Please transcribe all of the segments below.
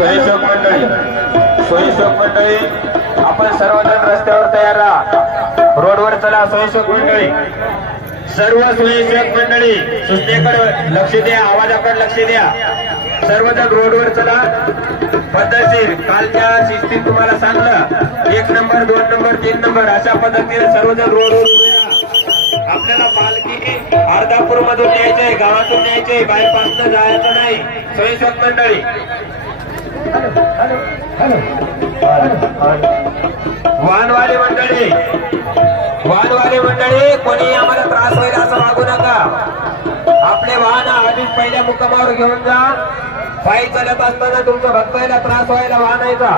स्वयंसेवक मंडळी. आपण सर्वजण रस्त्यावर तयार राहा. रोडवर चला स्वयंसेवक मंडळी. सर्व स्वयंसेवक मंडळी सुस्तेकडे लक्ष द्या आवाजाकडे लक्ष द्या. सर्वजण रोडवर चला. पद्धतशीर कालच्या शिस्तीत तुम्हाला सांगलं. एक नंबर दोन नंबर तीन नंबर अशा पद्धतीने सर्वजण रोडवर उभे राहा. आपल्याला पालखी अर्धापूर मधून न्यायचंय गावातून न्यायचंय बायपासनं जायचं नाही. स्वयंसेवक मंडळी. वानवाले मंडळी. वानवाले मंडळी कोणी आम्हाला त्रास होईल असं मागू नका. आपले वाहन आधीच पहिल्या मुक्कामावर घेऊन जा. पायी चालत असताना तुमच्या भक्ताला त्रास व्हायला वाहनायचा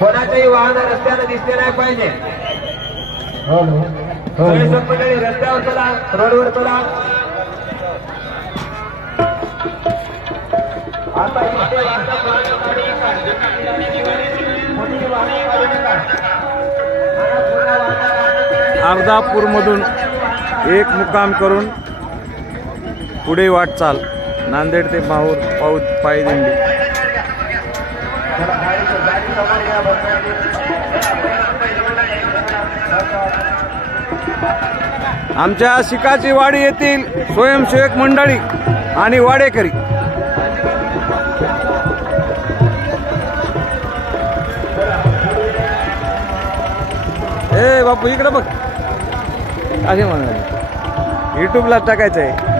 कोणाच्याही वाहन रस्त्यानं दिसले नाही पाहिजे. मंडळी रस्त्यावर चला रोडवर चला. आता अर्धापूरमधून एक मुक्काम करून पुढे वाटचाल नांदेड ते माहूर पाऊस पायदिंडी आमच्या शिकाची वाडी येथील स्वयंसेवक मंडळी आणि वाडेकरी ए बापू इकडं बघ. असे म्हणा युट्यूबला टाकायचं आहे